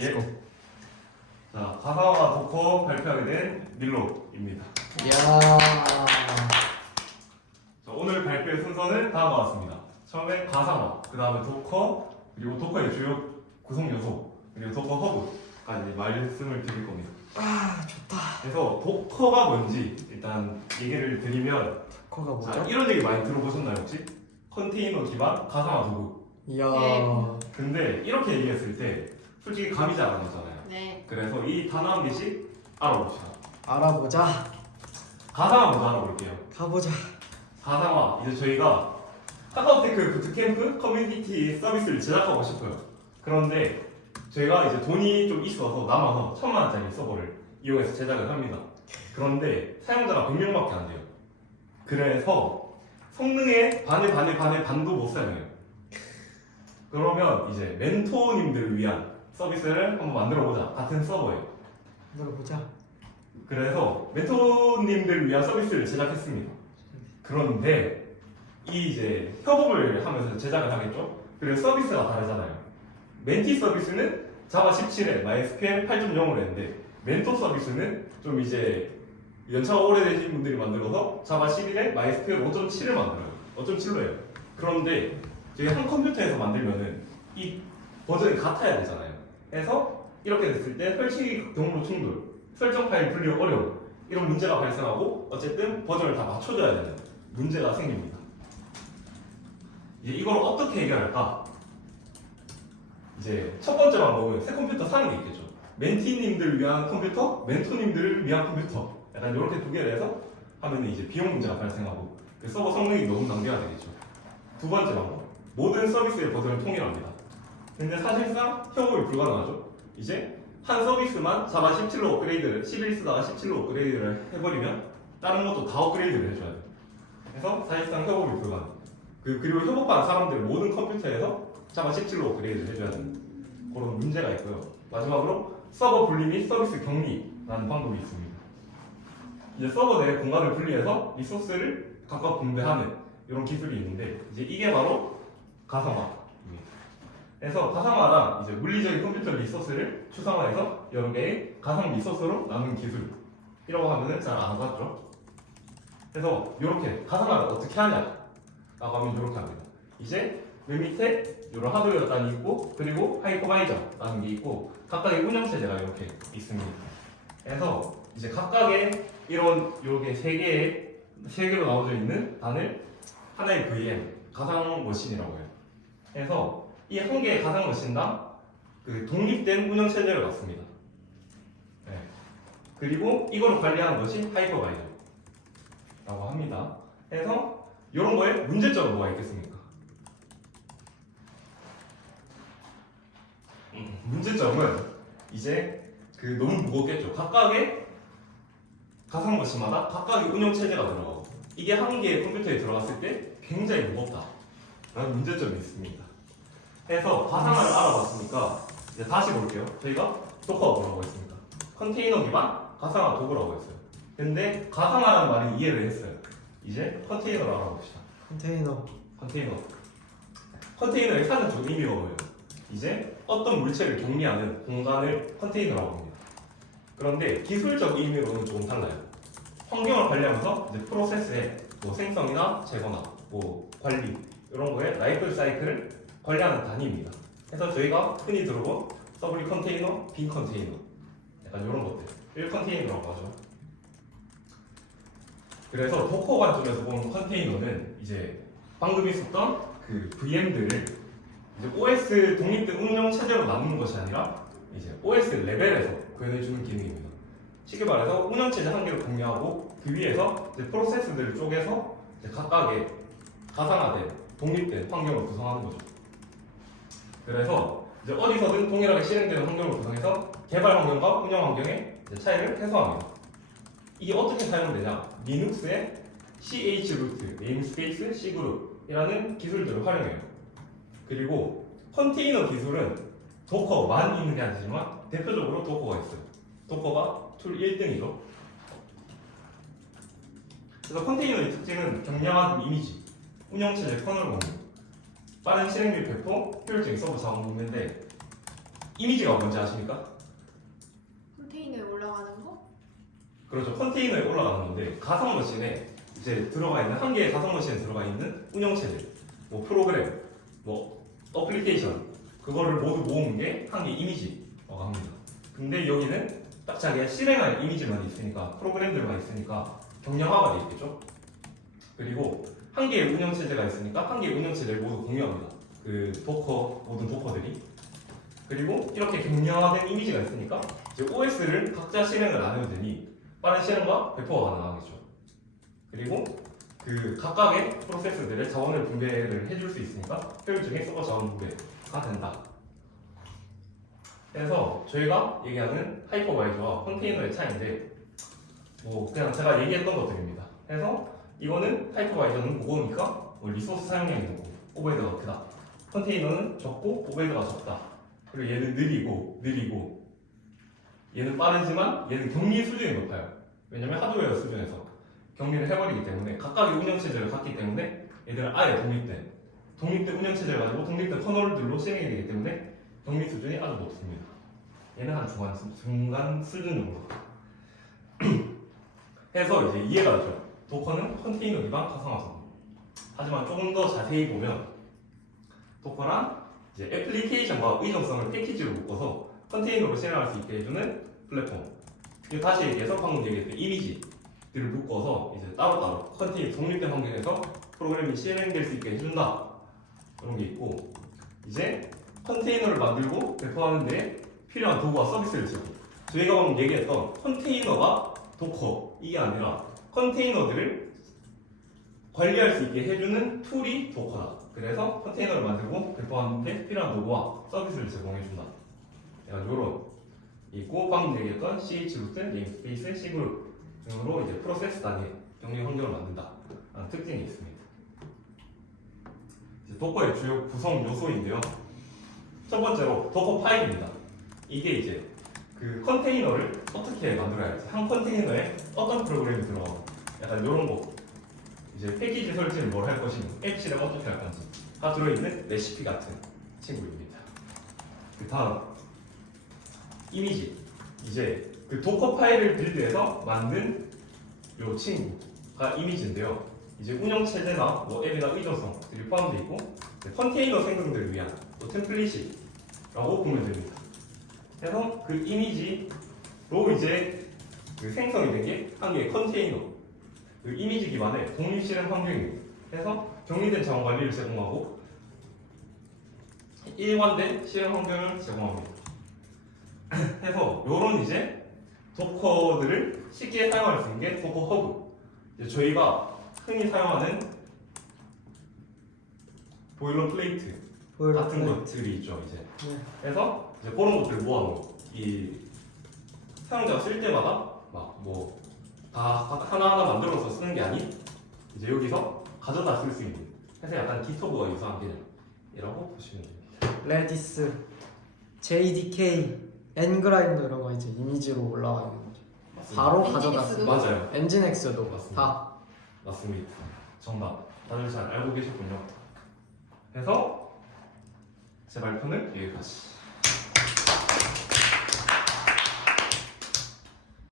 예. 고. 자, 가상화 도커 발표하게 된 밀로입니다. 이야. 자, 오늘 발표의 순서는 다음과 같습니다. 처음에 가상화, 그 다음에 도커, 그리고 도커의 주요 구성 요소, 그리고 도커 허브까지 말씀을 드릴 겁니다. 아, 좋다. 그래서 도커가 뭔지 일단 얘기를 드리면, 코가 자, 뭐죠? 이런 얘기 많이 들어보셨나요 혹시? 컨테이너 기반 가상화 도구. 이야. 근데 이렇게 얘기했을 때 솔직히 감이 잘 안 오잖아요. 네. 그래서 이 단어 한 개씩 알아봅시다. 알아보자. 가상화 먼저 알아볼게요. 가보자. 가상화, 이제 저희가 카카오테크 부트캠프 커뮤니티 서비스를 제작하고 싶어요. 그런데 저희가 이제 돈이 좀 있어서 남아서 1,000만 원짜리 서버를 이용해서 제작을 합니다. 그런데 사용자가 100명밖에 안 돼요. 그래서 성능의 반도 못 사용해요. 그러면 이제 멘토님들을 위한 서비스를 한번 만들어보자. 같은 서버에. 들어보자. 그래서 멘토님들을 위한 서비스를 제작했습니다. 그런데 이 이제 협업을 하면서 제작을 하겠죠. 그리고 서비스가 다르잖아요. 멘티 서비스는 자바 17에 MySQL 8.0으로 했는데 멘토 서비스는 좀 이제 연차가 오래되신 분들이 만들어서 자바 11에 MySQL 5.7을 만들어요. 5.7로 해요. 그런데 저희 한 컴퓨터에서 만들면은 이 버전이 같아야 되잖아요. 그래서 이렇게 됐을 때 설치 경로 충돌, 설정 파일 분류 어려움 이런 문제가 발생하고 어쨌든 버전을 다 맞춰줘야 되는 문제가 생깁니다. 이제 이걸 어떻게 해결할까? 이제 첫 번째 방법은 새 컴퓨터 사는 게 있겠죠. 멘티님들을 위한 컴퓨터, 멘토님들을 위한 컴퓨터 약간 이렇게 두 개를 해서 하면 이제 비용 문제가 발생하고 서버 성능이 너무 낭비가 되겠죠. 두 번째 방법, 모든 서비스의 버전을 통일합니다. 근데 사실상 협업이 불가능하죠. 이제 한 서비스만 자바 17로 업그레이드를 11 쓰다가 17로 업그레이드를 해버리면 다른 것도 다 업그레이드를 해줘야 돼요. 그래서 사실상 협업이 불가능. 그리고 협업한 사람들 모든 컴퓨터에서 자바 17로 업그레이드를 해줘야 되는 그런 문제가 있고요. 마지막으로 서버 분리 및 서비스 격리라는 방법이 있습니다. 이제 서버 내 공간을 분리해서 리소스를 각각 분배하는 이런 기술이 있는데 이제 이게 바로 가상화입니다. 그래서 가상화란 이제 물리적인 컴퓨터 리소스를 추상화해서 여러 개의 가상 리소스로 나눈 기술이라고 하면은 잘 안 와닿죠. 그래서 이렇게 가상화를 어떻게 하냐라고 하면 이렇게 합니다. 이제 맨 밑에 이런 하드웨어 단이 있고 그리고 하이퍼바이저라는 게 있고 각각의 운영체제가 이렇게 있습니다. 그래서 이제 각각의 이런 요게 세 개로 나눠져 있는 단을 하나의 VM 가상 머신이라고 해요. 그래서 이 한 개의 가상 머신당 그 독립된 운영 체제를 갖습니다. 네. 그리고 이거를 관리하는 것이 하이퍼바이저라고 합니다. 그래서 이런 거에 문제점은 뭐가 있겠습니까? 문제점은 이제 그 너무 무겁겠죠. 각각의 가상 머신마다 각각의 운영 체제가 들어가고 이게 한 개의 컴퓨터에 들어갔을 때 굉장히 무겁다라는 문제점이 있습니다. 그래서 가상화를 알아봤으니까 이제 다시 볼게요. 저희가 도커가 뭐라고 했습니까? 컨테이너 기반 가상화 도구라고 했어요. 근데 가상화라는 말이 이해를 했어요. 이제 컨테이너를 알아봅시다. 컨테이너의 사전적 의미가 뭐예요? 이제 어떤 물체를 격리하는 공간을 컨테이너라고 합니다. 그런데 기술적 의미로는 조금 달라요. 환경을 관리하면서 이제 프로세스의 뭐 생성이나 제거나 뭐 관리 이런 거에 라이프 사이클을 관리하는 단위입니다. 그래서 저희가 흔히 들어본 서브리 컨테이너, 빈 컨테이너 약간 이런 것들 1 컨테이너라고 하죠. 그래서 도커 관점에서 보는 컨테이너는 이제 방금 있었던 그 VM들을 이제 OS 독립된 운영 체제로 나누는 것이 아니라 이제 OS 레벨에서 구현해주는 기능입니다. 쉽게 말해서 운영 체제 한 개를 공유하고 그 위에서 이제 프로세스들을 쪼개서 이제 각각의 가상화된 독립된 환경을 구성하는 거죠. 그래서 이제 어디서든 동일하게 실행되는 환경을 구성해서 개발 환경과 운영 환경의 차이를 해소합니다. 이게 어떻게 사용되냐? 리눅스의 CH루트, 네임스페이스, C그룹이라는 기술들을 활용해요. 그리고 컨테이너 기술은 도커만 있는 게 아니지만 대표적으로 도커가 있어요. 도커가 툴 1등이죠. 그래서 컨테이너의 특징은 경량한 이미지, 운영체제 커널 공유, 빠른 실행 및 배포, 효율적인 서버 작업 있는데 이미지가 뭔지 아십니까? 컨테이너에 올라가는 거? 그렇죠. 컨테이너에 올라가는 건데 가상 머신에 이제 들어가 있는 한 개의 가상 머신에 들어가 있는 운영체제, 뭐 프로그램, 뭐 어플리케이션 그거를 모두 모은 게 한 개의 이미지라고 합니다. 근데 여기는 딱 자기가 실행할 이미지만 있으니까 프로그램들만 있으니까 경량화가 돼 있겠죠. 그리고 한 개의 운영체제가 있으니까 한 개의 운영체제를 모두 공유합니다. 그 도커 모든 도커들이. 그리고 이렇게 경량화된 이미지가 있으니까 이제 OS를 각자 실행을 안 해도 되니 빠른 실행과 배포가 가능하겠죠. 그리고 그 각각의 프로세스들의 자원을 분배를 해줄 수 있으니까 효율적인 서버 자원 분배가 된다. 그래서 저희가 얘기하는 하이퍼바이저와 컨테이너의 차이인데 뭐 그냥 제가 얘기했던 것들입니다. 그래서 이거는 하이퍼바이저는 무거우니까 뭐 리소스 사용량이 높고 오버헤드가 크다. 컨테이너는 적고 오버헤드가 적다. 그리고 얘는 느리고 얘는 빠르지만 얘는 격리 수준이 높아요. 왜냐면 하드웨어 수준에서 격리를 해버리기 때문에 각각의 운영체제를 갖기 때문에 얘들은 아예 독립된 운영체제를 가지고 독립된 커널들로 실행이 되기 때문에 격리 수준이 아주 높습니다. 얘는 한 중간 수준 정도. 해서 이제 이해가 되죠. 도커는 컨테이너 기반 가상화성. 하지만 조금 더 자세히 보면 도커란 이제 애플리케이션과 의존성을 패키지로 묶어서 컨테이너로 실행할 수 있게 해주는 플랫폼. 그리고 다시 얘기해서 방금 얘기했던 이미지들을 묶어서 이제 따로따로 컨테이너 독립된 환경에서 프로그램이 실행될 수 있게 해준다. 그런 게 있고 이제 컨테이너를 만들고 배포하는데 필요한 도구와 서비스를 제공. 저희가 방금 얘기했던 컨테이너가 도커 이게 아니라 컨테이너들을 관리할 수 있게 해주는 툴이 도커다. 그래서 컨테이너를 만들고 배포하는데 필요한 도구와 서비스를 제공해준다. 약간 요런 있고 방금 얘기했던 CH 루트, 네임스페이스, C그룹 등으로 이제 프로세스 단위의 격리 환경을 만든다. 라는 특징이 있습니다. 이제 도커의 주요 구성 요소인데요. 첫 번째로 도커 파일입니다. 이게 이제 그 컨테이너를 어떻게 만들어야 할지, 한 컨테이너에 어떤 프로그램이 들어가고 약간 이런 거 이제 패키지 설치를 뭘 할 것인지 앱 실행 어떻게 할 건지 다 들어있는 레시피 같은 친구입니다. 그 다음 이미지 이제 그 도커 파일을 빌드해서 만든 요 친구가 이미지인데요. 이제 운영 체제나 뭐 앱이나 의존성들이 포함되어 있고 컨테이너 생성들을 위한 또 템플릿이라고 보면 됩니다. 그래서 그 이미지로 이제 그 생성이 된 게 한 개의 컨테이너 그 이미지 기반의 독립 실행 환경입니다. 그래서 격리된 자원 관리를 제공하고 일관된 실행 환경을 제공합니다. 해서 요런 이제 도커들을 쉽게 사용할 수 있는 게 도커 허브. 이제 저희가 흔히 사용하는 보일러 플레이트 같은 것들이 있죠. 이제 그래서 이제 그런 것들 모아놓은 이 사용자가 쓸 때마다 막 뭐 다 하나하나 만들어서 쓰는 게 아닌 이제 여기서 가져다 쓸 수 있는 그래서 약간 기토브와 유사한 개념이라고 보시면 됩니다. 레디스, JDK, 엔그라인더 이런 거 이제 이미지로 올라와 있는 거죠. 맞습니다. 바로 엔진엑스도? 가져다 쓰는 맞아요. 엔진엑스도 맞습니다. 다. 맞습니다. 정답. 다들 잘 알고 계셨군요. 그래서 제 발표는 여기까지.